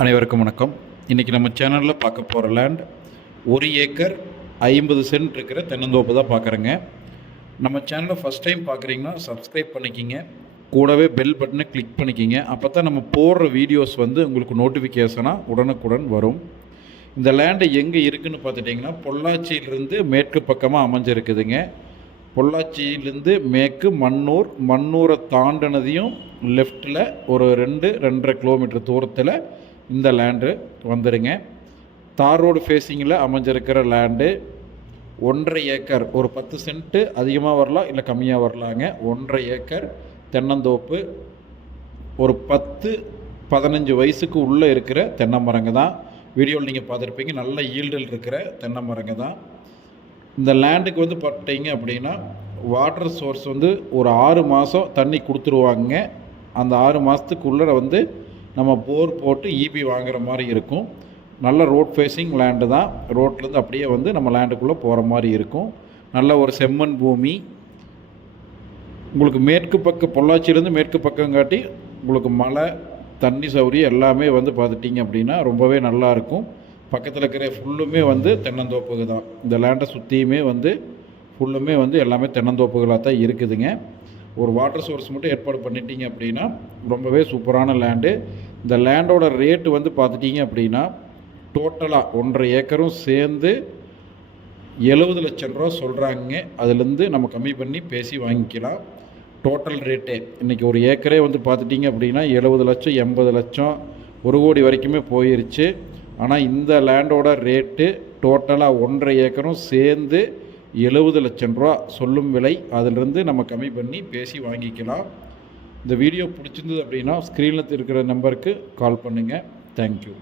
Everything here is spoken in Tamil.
அனைவருக்கும் வணக்கம். இன்றைக்கி நம்ம சேனலில் பார்க்க போகிற லேண்ட் 1 ஏக்கர் 50 சென்ட் இருக்கிற தென்னந்தோப்பு தான் பார்க்குறேங்க. நம்ம சேனலை ஃபஸ்ட் டைம் பார்க்குறீங்கன்னா சப்ஸ்கிரைப் பண்ணிக்கிங்க, கூடவே பெல் பட்டனை கிளிக் பண்ணிக்கிங்க. அப்போ தான் நம்ம போடுற வீடியோஸ் உங்களுக்கு நோட்டிஃபிகேஷனாக உடனுக்குடன் வரும். இந்த லேண்டு எங்கே இருக்குதுன்னு பார்த்துட்டிங்கன்னா பொள்ளாச்சியிலிருந்து மேற்கு பக்கமாக அமைஞ்சிருக்குதுங்க. பொள்ளாச்சியிலேருந்து மேற்கு மண்ணூரை தாண்டினதையும் லெஃப்டில் ஒரு 2-2.5 கிலோமீட்டர் தூரத்தில் இந்த லேண்டு வந்துடுங்க. தார் ரோடு ஃபேஸிங்கில் அமைஞ்சிருக்கிற லேண்டு 1.5 ஏக்கர், ஒரு 10 சென்ட்டு அதிகமாக வரலாம் இல்லை கம்மியாக வரலாங்க. 1.5 ஏக்கர் தென்னந்தோப்பு, ஒரு 10-15 வயசுக்கு உள்ளே இருக்கிற தென்னை மரங்க தான். வீடியோவில் நீங்கள் பார்த்துருப்பீங்க, நல்ல ஈல்டில் இருக்கிற தென்னை மரங்க தான். இந்த லேண்டுக்கு பார்த்தீங்க அப்படின்னா வாட்டர் சோர்ஸ் ஒரு 6 மாதம் தண்ணி கொடுத்துருவாங்க. அந்த 6 மாதத்துக்குள்ளே நம்ம போர் போட்டு ஈபி வாங்குகிற மாதிரி இருக்கும். நல்ல ரோட் ஃபேஸிங் லேண்டு தான். ரோட்லேருந்து அப்படியே நம்ம லேண்டுக்குள்ளே போகிற மாதிரி இருக்கும். நல்ல ஒரு செம்மண் பூமி. உங்களுக்கு மேற்கு பக்கம் பொள்ளாச்சியிலேருந்து மேற்கு பக்கம் காட்டி உங்களுக்கு மழை தண்ணி சௌகரியம் எல்லாமே பார்த்துட்டிங்க அப்படின்னா ரொம்பவே நல்லாயிருக்கும். பக்கத்தில் இருக்கிற ஃபுல்லுமே தென்னந்தோப்புகள் தான். இந்த லேண்டை சுற்றியுமே ஃபுல்லுமே எல்லாமே தென்னந்தோப்புகளாக தான் இருக்குதுங்க. ஒரு வாட்டர் சோர்ஸ் மட்டும் ஏற்பாடு பண்ணிட்டீங்க அப்படின்னா ரொம்பவே சூப்பரான லேண்டு. இந்த லேண்டோட ரேட்டு பார்த்துட்டிங்க அப்படின்னா டோட்டலாக 1.5 ஏக்கரும் சேர்ந்து 70 லட்சம் ரூபா சொல்கிறாங்க. அதுலேருந்து நம்ம கம்மி பண்ணி பேசி வாங்கிக்கலாம். டோட்டல் ரேட்டே இன்றைக்கி ஒரு ஏக்கரே பார்த்துட்டிங்க அப்படின்னா 70 லட்சம் 80 லட்சம் 1 கோடி வரைக்குமே போயிருச்சு. ஆனால் இந்த லேண்டோட ரேட்டு டோட்டலாக 1.5 ஏக்கரும் சேர்ந்து 70 லட்சம் ரூபா சொல்லும் விலை. அதிலிருந்து நம்ம கம்மி பண்ணி பேசி வாங்கிக்கலாம். இந்த வீடியோ பிடிச்சிருந்தது அப்படின்னா ஸ்க்ரீனில் இருக்கிற நம்பருக்கு கால் பண்ணுங்கள். தேங்க்யூ.